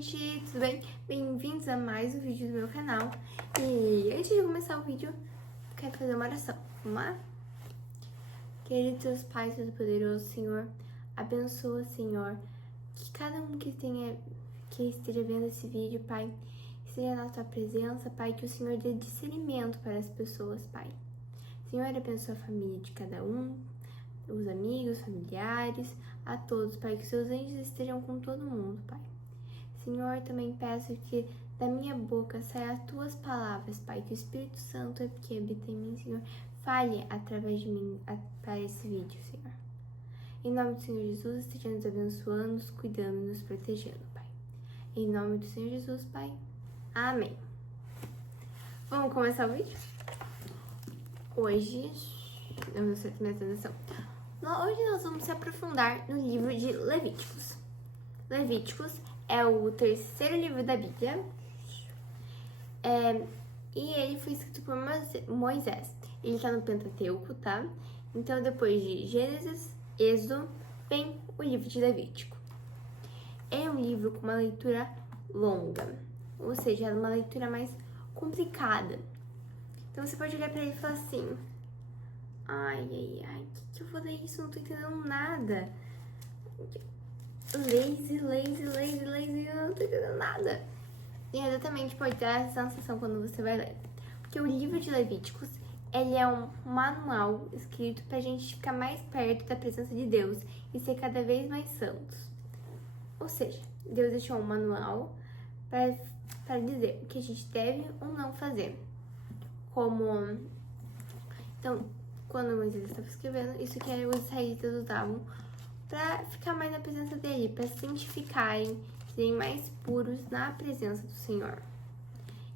Gente, tudo bem? Bem-vindos a mais um vídeo do meu canal. E antes de começar o vídeo, quero fazer uma oração. Vamos lá? Querido Deus Pai Todo-Poderoso, Senhor, abençoa, Senhor, que cada um que esteja vendo esse vídeo, Pai, esteja na tua presença, Pai, que o Senhor dê discernimento para as pessoas, Pai. Senhor, abençoa a família de cada um, os amigos, familiares, a todos, Pai, que seus anjos estejam com todo mundo, Pai. Senhor, também peço que da minha boca saiam as tuas palavras, Pai, que o Espírito Santo que habita em mim, Senhor, fale através de mim para esse vídeo, Senhor. Em nome do Senhor Jesus, esteja nos abençoando, nos cuidando e nos protegendo, Pai. Em nome do Senhor Jesus, Pai. Amém. Vamos começar o vídeo? Hoje, eu não sei minha atenção. Hoje nós vamos se aprofundar no livro de Levíticos. Levíticos é o terceiro livro da Bíblia e ele foi escrito por Moisés. Ele tá no Pentateuco, tá? Então, depois de Gênesis, Êxodo, vem o livro de Levítico. É um livro com uma leitura longa, ou seja, é uma leitura mais complicada. Então, você pode olhar para ele e falar assim: ai, que eu vou ler isso? Não tô entendendo nada. Lazy, eu não tô entendendo nada. E exatamente pode ter essa sensação quando você vai ler. Porque o livro de Levíticos, ele é um manual escrito pra gente ficar mais perto da presença de Deus e ser cada vez mais santos. Ou seja, Deus deixou um manual para dizer o que a gente deve ou não fazer. Então, quando Moisés estava escrevendo, isso que os israelitas usavam para ficar mais na presença dele, para se santificarem, serem mais puros na presença do Senhor.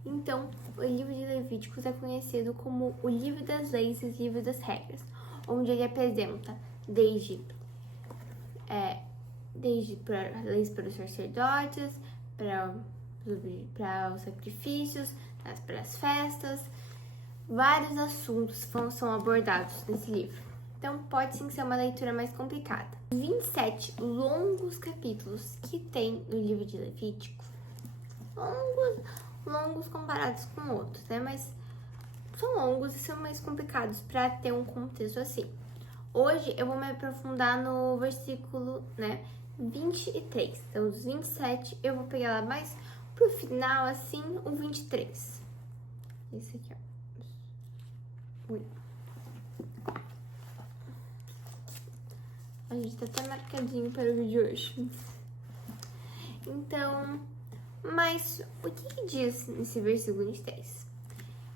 Então, o livro de Levíticos é conhecido como o livro das leis e o livro das regras, onde ele apresenta desde leis para os sacerdotes, para os sacrifícios, para as festas. Vários assuntos são abordados nesse livro. Então, pode sim ser uma leitura mais complicada. 27 longos capítulos que tem no livro de Levíticos. Longos comparados com outros, né? Mas são longos e são mais complicados para ter um contexto assim. Hoje eu vou me aprofundar no versículo, 23. Então, os 27 eu vou pegar lá mais pro final, assim, o 23. Esse aqui, ó. Ui. A gente tá até marcadinho para o vídeo hoje. Então, mas o que diz nesse versículo 23?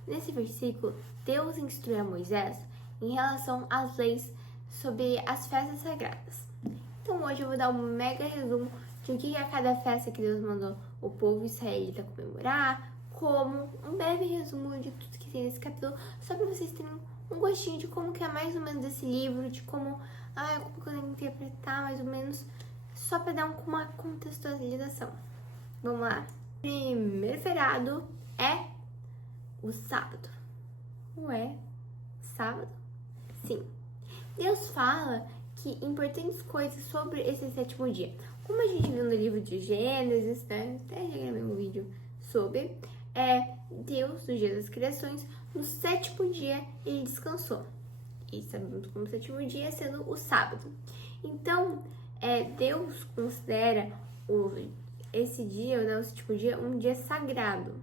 Nesse versículo, Deus instrui a Moisés em relação às leis sobre as festas sagradas. Então, hoje eu vou dar um mega resumo de o que é cada festa que Deus mandou o povo israelita comemorar, como um breve resumo de tudo que tem nesse capítulo, só para vocês terem um gostinho de como que é mais ou menos esse livro, de como eu devo interpretar mais ou menos, só para dar uma contextualização. Vamos lá. Primeiro feriado é o sábado. Ué, sábado? Sim. Deus fala que importantes coisas sobre esse sétimo dia. Como a gente viu no livro de Gênesis, né? Até já gravei um vídeo sobre, Deus, no dia das criações, no sétimo dia ele descansou. E sabemos como o sétimo dia sendo o sábado. Então, Deus considera esse dia, o sétimo dia, um dia sagrado.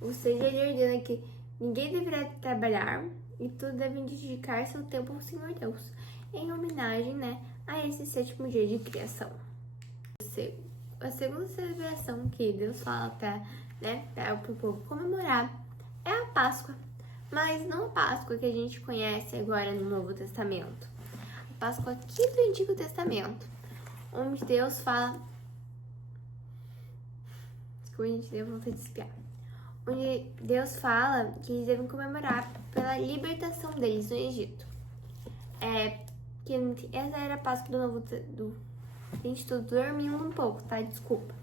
Ou seja, ele ordena que ninguém deverá trabalhar e todos devem dedicar seu tempo ao Senhor Deus, em homenagem, a esse sétimo dia de criação. A segunda celebração que Deus fala para o povo comemorar é a Páscoa. Mas não a Páscoa que a gente conhece agora no Novo Testamento. A Páscoa aqui do Antigo Testamento, onde Deus fala... Desculpa, gente, deu vontade de espiar. Onde Deus fala que eles devem comemorar pela libertação deles do Egito. Essa era a Páscoa do Novo Testamento. Gente, tô dormindo um pouco, tá? Desculpa.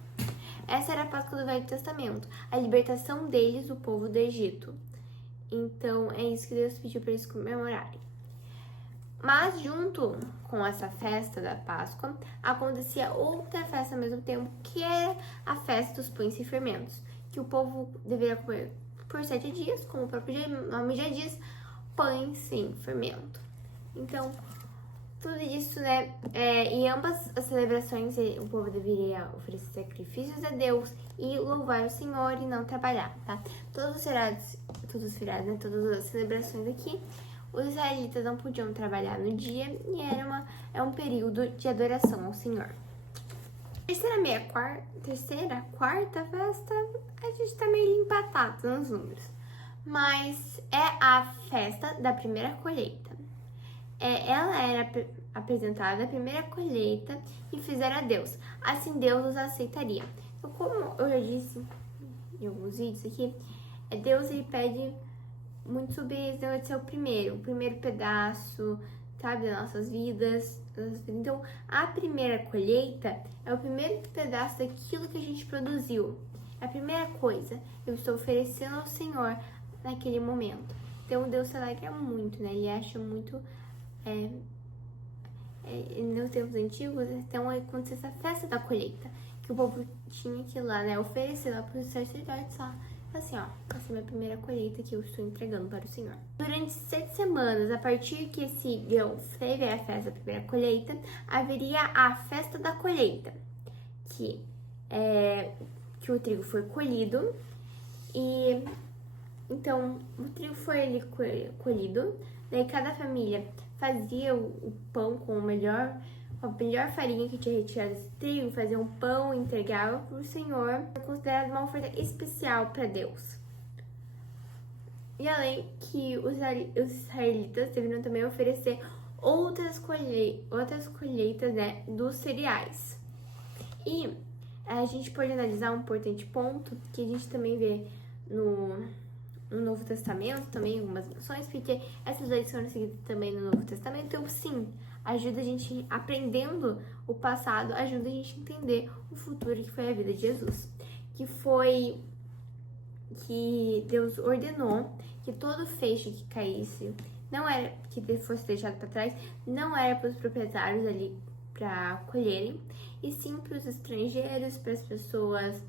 Essa era a Páscoa do Velho Testamento. A libertação deles, o povo do Egito. Então, é isso que Deus pediu para eles comemorarem. Mas junto com essa festa da Páscoa, acontecia outra festa ao mesmo tempo, que era a festa dos pães sem fermentos, que o povo deveria comer por 7 dias, como o próprio nome já diz, pães sem fermento. Então, tudo isso, né? Em ambas as celebrações, o povo deveria oferecer sacrifícios a Deus e louvar o Senhor e não trabalhar, tá? Todos os feriados, né? Todas as celebrações aqui, os israelitas não podiam trabalhar no dia e é um período de adoração ao Senhor. Quarta festa, a gente tá meio empatado nos números. Mas é a festa da primeira colheita. Ela era apresentada a primeira colheita e fizeram a Deus. Assim Deus os aceitaria. Então, como eu já disse em alguns vídeos aqui, Deus ele pede muito sobre ser o primeiro pedaço, sabe, das nossas vidas. Então, a primeira colheita é o primeiro pedaço daquilo que a gente produziu. É a primeira coisa eu estou oferecendo ao Senhor naquele momento. Então, Deus se alegra muito, né? Ele acha muito... nos tempos antigos, então acontecia essa festa da colheita, que o povo tinha que ir lá, né, oferecer lá para os sacerdotes lá, assim, ó, essa é a minha primeira colheita que eu estou entregando para o Senhor. Durante 7 semanas, a partir que esse grão teve a festa da primeira colheita, haveria a festa da colheita, que o trigo foi colhido, e então o trigo foi colhido, daí cada família fazia o pão com a melhor farinha que tinha retirado esse trigo, fazia um pão e entregava para o Senhor, considerado uma oferta especial para Deus. E além que os israelitas deveriam também oferecer outras colheitas, né, dos cereais. E a gente pode analisar um importante ponto que a gente também vê no Novo Testamento, também algumas lições, porque essas leis foram seguidas também no Novo Testamento. Então, sim, ajuda a gente, aprendendo o passado, ajuda a gente a entender o futuro, que foi a vida de Jesus. Que Deus ordenou que todo feixe que caísse, não era que fosse deixado para trás, não era para os proprietários ali para colherem, e sim para os estrangeiros, para as pessoas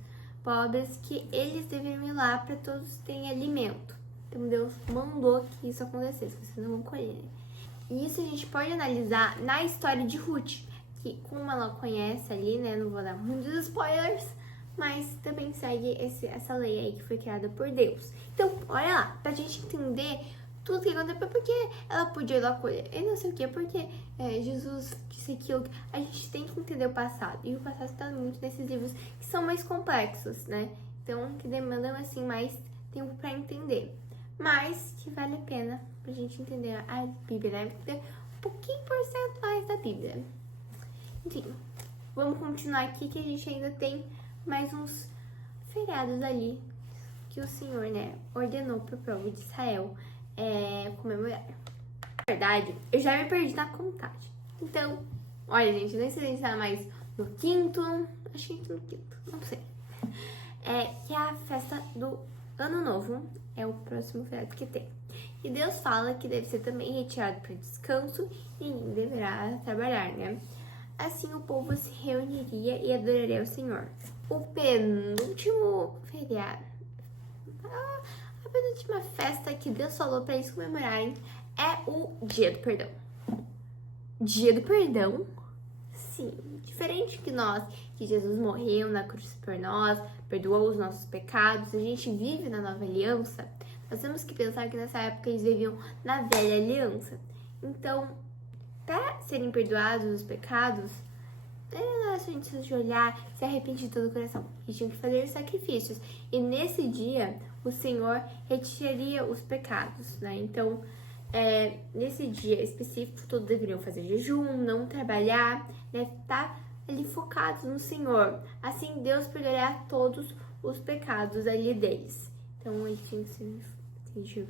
pobres, que eles deveriam ir lá para todos terem alimento. Então Deus mandou que isso acontecesse, vocês não vão colher. E isso a gente pode analisar na história de Ruth, que como ela conhece ali, né, não vou dar muitos spoilers, mas também segue essa lei aí que foi criada por Deus. Então, olha lá, pra gente entender tudo que aconteceu, porque ela podia ir lá colher, e não sei o que, porque Jesus disse aquilo. A gente tem que entender o passado, e o passado está muito nesses livros que são mais complexos, né? Então, que demandam, assim, mais tempo pra entender. Mas que vale a pena pra gente entender a Bíblia, né? Entender um pouquinho por cento mais da Bíblia. Enfim, vamos continuar aqui, que a gente ainda tem mais uns feriados ali que o Senhor, né, ordenou pro povo de Israel comemorar. Na verdade, eu já me perdi na contagem. Então, olha, gente, nem sei se a gente tá mais no quinto, acho que no quinto, não sei. Que é a festa do Ano Novo, é o próximo feriado que tem. E Deus fala que deve ser também retirado para descanso e ninguém deverá trabalhar, né? Assim o povo se reuniria e adoraria o Senhor. O penúltimo feriado, a penúltima festa que Deus falou para eles comemorarem é o Dia do Perdão. Dia do Perdão? Sim, diferente que nós, que Jesus morreu na cruz por nós, perdoou os nossos pecados, a gente vive na nova aliança, nós temos que pensar que nessa época eles viviam na velha aliança. Então, para serem perdoados os pecados, não era só a gente se ajoelhar, se arrepender de todo o coração. Eles tinham que fazer sacrifícios. E nesse dia, o Senhor retiraria os pecados, né? Então, nesse dia específico, todos deveriam fazer jejum, não trabalhar, né? Tá ali focados no Senhor. Assim, Deus perdoará todos os pecados ali deles. Então, eles tinham que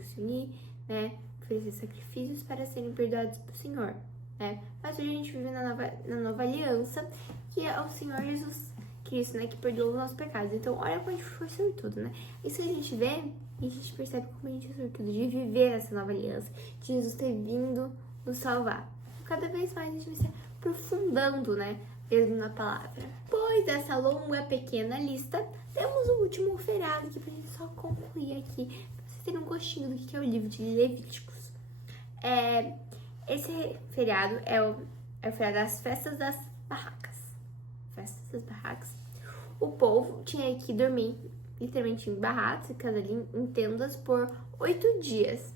se unir, né? Oferecer sacrifícios para serem perdoados pelo Senhor, né? Mas hoje a gente vive na nova aliança, que é o Senhor Jesus Cristo, né? Que perdoa os nossos pecados. Então, olha como a gente foi sortudo, né? Isso a gente vê e a gente percebe como a gente é sortudo de viver essa nova aliança, de Jesus ter vindo nos salvar. cada vez mais a gente vai se aprofundando, né? Mesmo na palavra. Depois dessa longa, pequena lista, temos o último feriado aqui pra gente só concluir aqui, pra vocês terem um gostinho do que é o livro de Levíticos. Esse feriado é o feriado das festas das barracas. Festas das barracas. O povo tinha que dormir literalmente em barracas e cada ali em tendas por 8 dias.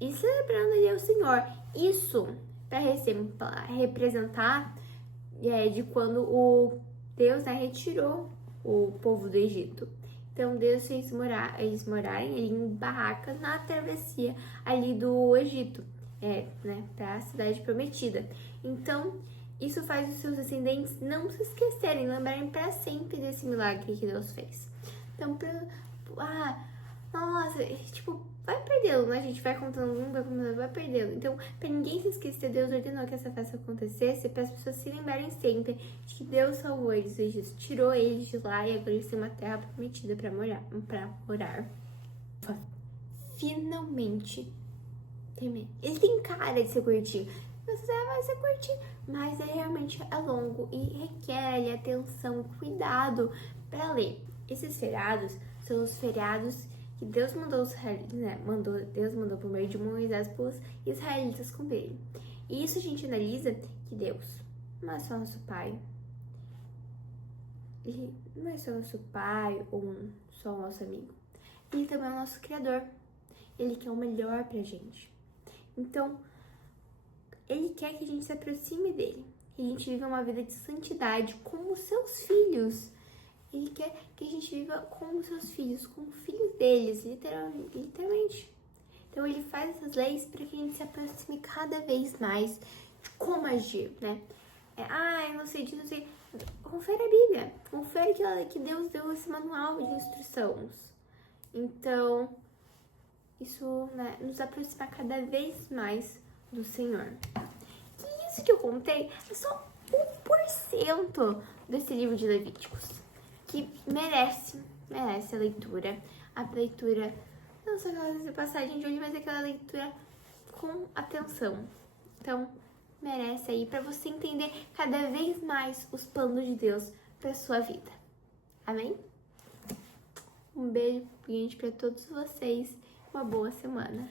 E celebrando ali ao Senhor. Isso para representar de quando o Deus, né, retirou o povo do Egito. Então Deus fez eles morarem ali em barracas na travessia ali do Egito, né, para a cidade prometida. Então isso faz os seus descendentes não se esquecerem, lembrarem para sempre desse milagre que Deus fez. Então, nossa, tipo, vai perdendo, né? A gente vai contando vai perdendo. Então, para ninguém se esquecer, Deus ordenou que essa festa acontecesse para as pessoas se lembrarem sempre de que Deus salvou eles do Egito, tirou eles de lá e agora eles têm uma terra prometida para morar. Finalmente, termina. Ele tem cara de ser curtinho. Você vai ser curtinho, mas realmente é longo e requer atenção, cuidado para ler. Esses feriados são os feriados que Deus mandou os israelitas, né? Deus mandou por meio de Moisés para os israelitas cumprirem. E isso a gente analisa que Deus não é só nosso pai. Ele não é só nosso pai ou só o nosso amigo. Ele também é o nosso Criador. Ele quer o melhor pra gente. Então, Ele quer que a gente se aproxime dele. Que a gente viva uma vida de santidade como seus filhos. Ele quer que a gente viva como seus filhos, como filhos deles, literalmente. Então ele faz essas leis para que a gente se aproxime cada vez mais de como agir, né? Eu não sei disso, não sei. Confere a Bíblia. Confere que Deus deu esse manual de instruções. Então, isso, né, nos aproxima cada vez mais do Senhor. E isso que eu contei é só 1% desse livro de Levíticos, que merece a leitura. A leitura, não só aquela passagem de olho, mas aquela leitura com atenção. Então, merece aí para você entender cada vez mais os planos de Deus para sua vida. Amém? Um beijo, gente, para todos vocês. Uma boa semana.